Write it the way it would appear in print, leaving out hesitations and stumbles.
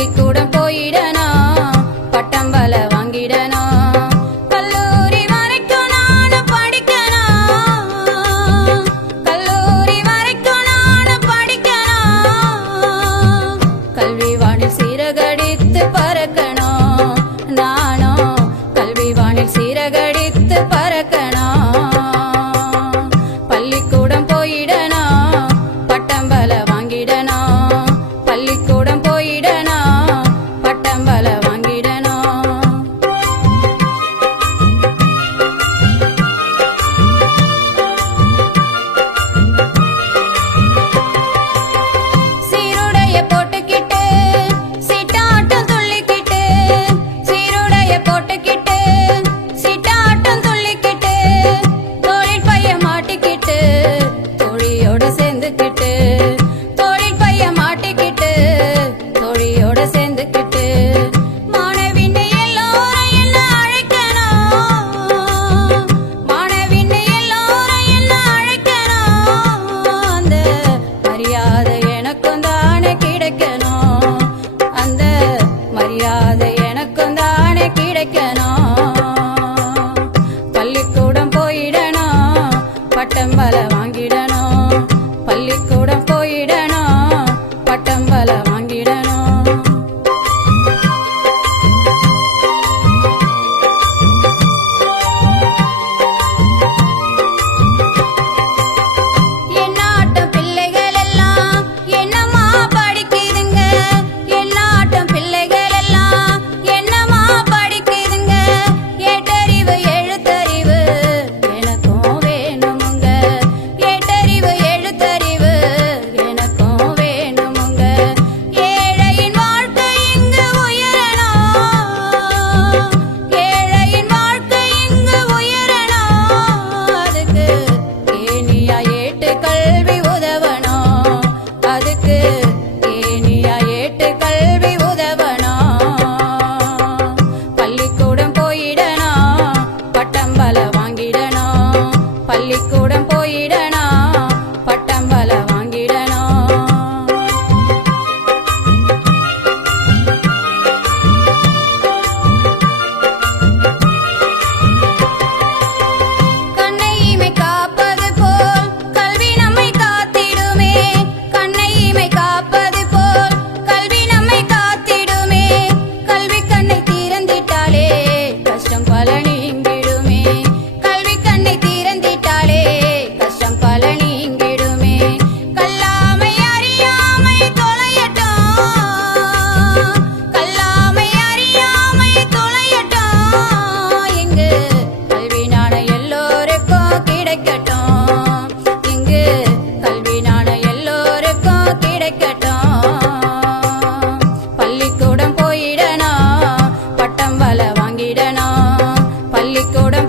பள்ளிக்கூடம் போயிடணும், பட்டம் பல வாங்கிடணும், கல்லூரி வரைக்கும் நானும் படிக்கணும், கல்லூரி வரைக்கும் நானும் படிக்கணும், கல்வி வானில் சீரகடித்து பறக்கணும், நானும் கல்வி வானில் சீரகடித்து பறக்கணும். பள்ளிக்கூடம் போயிடணும், பட்டம் பல வாங்கிடணும், பள்ளிக்கூடம் போயிடணும், பட்டம் பல வாங்கிடணும். சீருடைய போட்டுக்கிட்டு சீட்டாட்டம் துள்ளிக்கிட்டு, சீருடைய போட்டுக்கிட்டு சீட்டாட்டம் துள்ளிக்கிட்டு, தொழிற்பைய மாட்டிக்கிட்டு தோழியோட சேர்ந்துக்கிட்டு, தொழிற்பைய மாட்டிக்கிட்டு தோழியோட சேர்ந்துக்கிட்டு, மாணவின்னு எல்லோரும் என்ன அழைக்கணும், மாணவின்னு எல்லோரும் என்ன அழைக்கணும், அந்த மரியாதை எனக்கும் தானே கிடைக்கணும், அந்த மரியாதை எனக்கும் தானே கிடைக்கணும். பள்ளிக்கூடம் போயிடணும், பட்டம் பல வாங்கிடணும், பள்ளிக்கூடம் போயிடணும், பட்டம் பல வாங்கிடணும். என்னாட்டம் பிள்ளைகள் எல்லாம் என்னமா படிக்குதுங்க, என்னாட்டம் பிள்ளைகள் எல்லாம் என்னமா படிக்குதுங்க, ஏட்டறிவு எழுத்தறிவு எனக்கும் வேணுமுங்க, ஏட்டறிவு எழுத்தறிவு எனக்கும் வேணுமுங்க, ஏழையின் வாழ்க்கை இங்கு உயரணும், ஏழையின் வாழ்க்கை இங்கு உயரணும், அதுக்கு ஏனியா ஏட்டு கல்வி உதவணும், அதுக்கு ஏனியா ஏட்டு கல்வி உதவணும். பள்ளிக்கூடம் போயிடணும், பட்டம் பல வாங்கிடணும், பள்ளிக்கூடம் போயிடணும், பட்டம் பல வாங்கிடணும். கண்ணை இமை காப்பது போல் கல்வி நம்மை காத்திடுமே, கண்ணை இமை காப்பது போல் கல்வி நம்மை காத்திடுமே, கல்வி கண்ணை திறந்திட்டாலே கஷ்டம் பல நீங்கிடுமே, கல்வி கண்ணை திறந்திட்டாலே கஷ்டம் பல நீங்கிடுமே, கல்லாமை அறியாமை தொலையட்டும், கல்லாமை அறியாமை தொலையட்டும், இங்கு கல்வி ஞானம் எல்லோருக்கும் கிடைக்கட்டும், இங்கு கல்வி ஞானம் எல்லோருக்கும் கிடைக்கட்டும். பள்ளிக்கூடம் போயிடணும், பட்டம் பல வாங்கிடணும், பள்ளிக்கூடம்